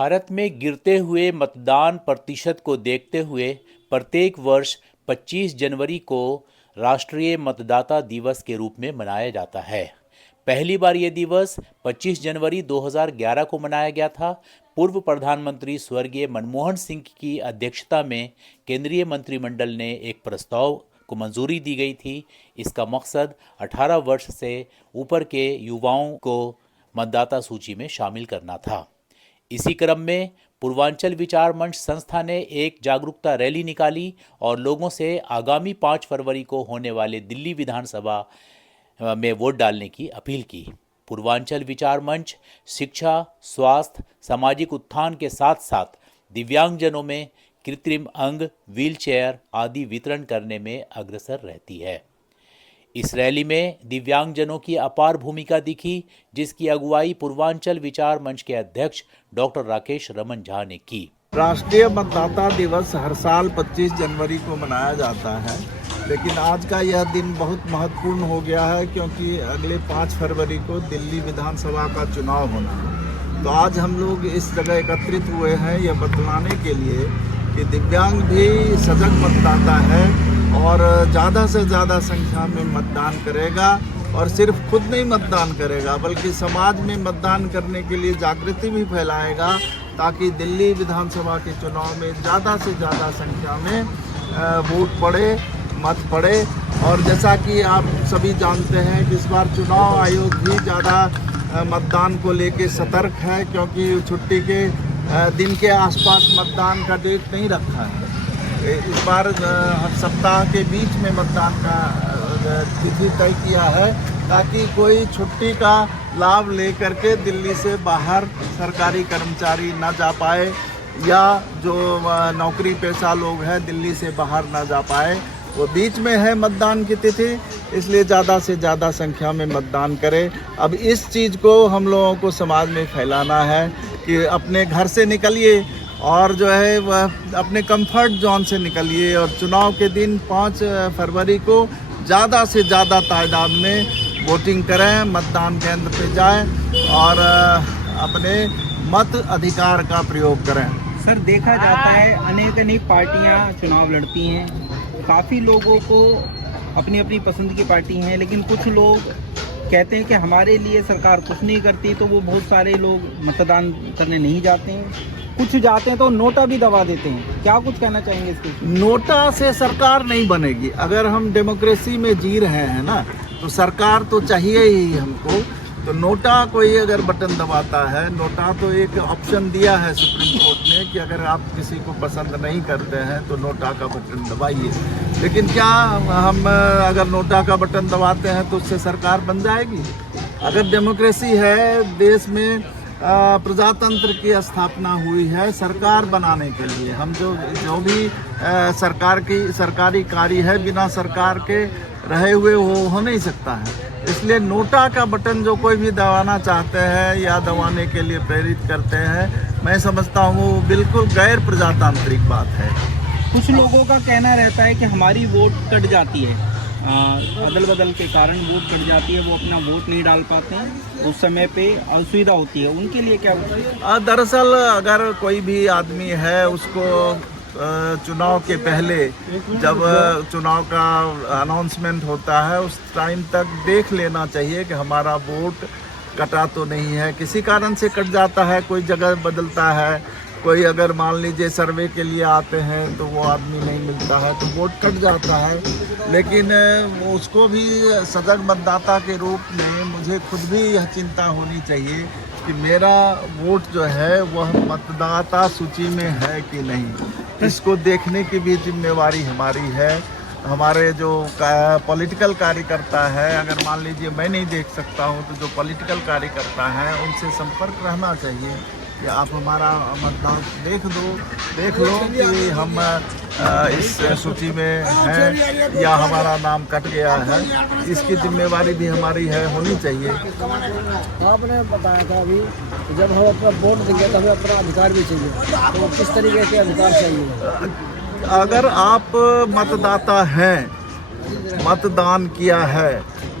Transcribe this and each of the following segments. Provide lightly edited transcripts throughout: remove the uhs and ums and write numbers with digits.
भारत में गिरते हुए मतदान प्रतिशत को देखते हुए प्रत्येक वर्ष 25 जनवरी को राष्ट्रीय मतदाता दिवस के रूप में मनाया जाता है। पहली बार यह दिवस 25 जनवरी 2011 को मनाया गया था। पूर्व प्रधानमंत्री स्वर्गीय मनमोहन सिंह की अध्यक्षता में केंद्रीय मंत्रिमंडल ने एक प्रस्ताव को मंजूरी दी गई थी। इसका मकसद 18 वर्ष से ऊपर के युवाओं को मतदाता सूची में शामिल करना था। इसी क्रम में पूर्वांचल विचार मंच संस्था ने एक जागरूकता रैली निकाली और लोगों से आगामी 5 फरवरी को होने वाले दिल्ली विधानसभा में वोट डालने की अपील की। पूर्वांचल विचार मंच शिक्षा, स्वास्थ्य, सामाजिक उत्थान के साथ साथ दिव्यांगजनों में कृत्रिम अंग, व्हीलचेयर आदि वितरण करने में अग्रसर रहती है। इस रैली में दिव्यांगजनों की अपार भूमिका दिखी, जिसकी अगुवाई पूर्वांचल विचार मंच के अध्यक्ष डॉक्टर राकेश रमन झा ने की। राष्ट्रीय मतदाता दिवस हर साल 25 जनवरी को मनाया जाता है, लेकिन आज का यह दिन बहुत महत्वपूर्ण हो गया है क्योंकि अगले 5 फरवरी को दिल्ली विधानसभा का चुनाव होना है। तो आज हम लोग इस जगह एकत्रित हुए हैं यह बतलाने के लिए कि दिव्यांग भी सजग मतदाता है और ज़्यादा से ज़्यादा संख्या में मतदान करेगा और सिर्फ खुद नहीं मतदान करेगा बल्कि समाज में मतदान करने के लिए जागृति भी फैलाएगा ताकि दिल्ली विधानसभा के चुनाव में ज़्यादा से ज़्यादा संख्या में वोट पड़े, मत पड़े। और जैसा कि आप सभी जानते हैं कि इस बार चुनाव आयोग भी ज़्यादा मतदान को लेके सतर्क है क्योंकि छुट्टी के दिन के आसपास मतदान का डेट नहीं रखा है। इस बार सप्ताह के बीच में मतदान का तिथि तय किया है ताकि कोई छुट्टी का लाभ लेकर के दिल्ली से बाहर सरकारी कर्मचारी ना जा पाए या जो नौकरी पेशा लोग हैं दिल्ली से बाहर ना जा पाए। वो बीच में है मतदान की तिथि, इसलिए ज़्यादा से ज़्यादा संख्या में मतदान करें। अब इस चीज़ को हम लोगों को समाज में फैलाना है कि अपने घर से निकलिए और जो है वह अपने कंफर्ट जोन से निकलिए और चुनाव के दिन 5 फरवरी को ज़्यादा से ज़्यादा तादाद में वोटिंग करें, मतदान केंद्र पे जाएं और अपने मत अधिकार का प्रयोग करें। सर, देखा जाता है अनेक पार्टियां चुनाव लड़ती हैं, काफ़ी लोगों को अपनी अपनी पसंद की पार्टी हैं, लेकिन कुछ लोग कहते हैं कि हमारे लिए सरकार कुछ नहीं करती, तो वो बहुत सारे लोग मतदान करने नहीं जाते हैं। कुछ जाते हैं तो नोटा भी दबा देते हैं। क्या कुछ कहना चाहेंगे इसके? नोटा से सरकार नहीं बनेगी। अगर हम डेमोक्रेसी में जी रहे हैं ना, तो सरकार तो चाहिए ही हमको। तो नोटा कोई अगर बटन दबाता है, नोटा तो एक ऑप्शन दिया है सुप्रीम कोर्ट ने कि अगर आप किसी को पसंद नहीं करते हैं तो नोटा का बटन दबाइए। लेकिन क्या हम अगर नोटा का बटन दबाते हैं तो उससे सरकार बन जाएगी? अगर डेमोक्रेसी है, देश में प्रजातंत्र की स्थापना हुई है सरकार बनाने के लिए। हम जो भी सरकारी कार्य है बिना सरकार के रहे हुए वो हो नहीं सकता है। इसलिए नोटा का बटन जो कोई भी दबाना चाहते हैं या दबाने के लिए प्रेरित करते हैं, मैं समझता हूँ बिल्कुल गैर प्रजातांत्रिक बात है। कुछ लोगों का कहना रहता है कि हमारी वोट कट जाती है, अदल बदल के कारण वोट कट जाती है, वो अपना वोट नहीं डाल पाते हैं, उस समय पे असुविधा होती है, उनके लिए क्या? दरअसल अगर कोई भी आदमी है उसको चुनाव के पहले जब चुनाव का अनाउंसमेंट होता है उस टाइम तक देख लेना चाहिए कि हमारा वोट कटा तो नहीं है। किसी कारण से कट जाता है, कोई जगह बदलता है, कोई अगर मान लीजिए सर्वे के लिए आते हैं तो वो आदमी नहीं मिलता है तो वोट कट जाता है। लेकिन उसको भी सजग मतदाता के रूप में मुझे खुद भी यह चिंता होनी चाहिए कि मेरा वोट जो है वह मतदाता सूची में है कि नहीं। इसको देखने की भी जिम्मेवारी हमारी है। हमारे जो पॉलिटिकल कार्यकर्ता है, अगर मान लीजिए मैं नहीं देख सकता हूँ तो जो पॉलिटिकल कार्यकर्ता है उनसे संपर्क रहना चाहिए कि आप हमारा मतदान देख लो कि हम इस सूची में हैं या हमारा नाम कट गया है। इसकी जिम्मेवारी भी हमारी होनी चाहिए। आपने बताया था अभी जब हम अपना वोट देंगे तो हमें अपना अधिकार भी चाहिए, तो किस तरीके के अधिकार चाहिए? अगर आप मतदाता हैं, मतदान किया है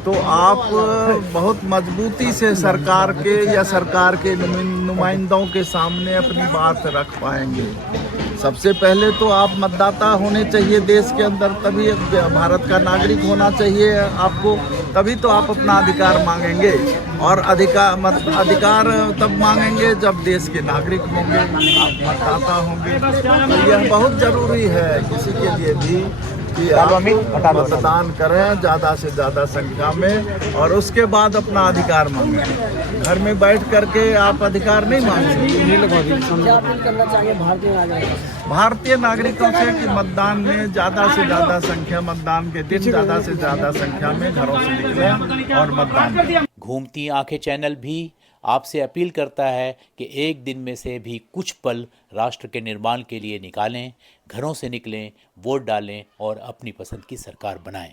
तो आप बहुत मजबूती से सरकार के या सरकार के नुमाइंदों के सामने अपनी बात रख पाएंगे। सबसे पहले तो आप मतदाता होने चाहिए देश के अंदर, तभी भारत का नागरिक होना चाहिए आपको, तभी तो आप अपना अधिकार मांगेंगे। और अधिकार तब मांगेंगे जब देश के नागरिक होंगे, आप मतदाता होंगे। तो यह बहुत जरूरी है किसी के लिए भी कि आप मतदान करें ज़्यादा से ज़्यादा संख्या में, और उसके बाद अपना अधिकार मांगें। घर में बैठ करके आप अधिकार नहीं मांग सकते। क्या अपील करना चाहिए भारतीय नागरिकों से कि मतदान में ज़्यादा से ज़्यादा संख्या, मतदान के दिन ज़्यादा से ज़्यादा संख्या में घरों से निकलें और मतदान करें। घूमती आंखें चैनल भी आपसे अपील करता है कि एक दिन में से भी कुछ पल राष्ट्र के निर्माण के लिए निकालें, घरों से निकलें, वोट डालें और अपनी पसंद की सरकार बनाएं।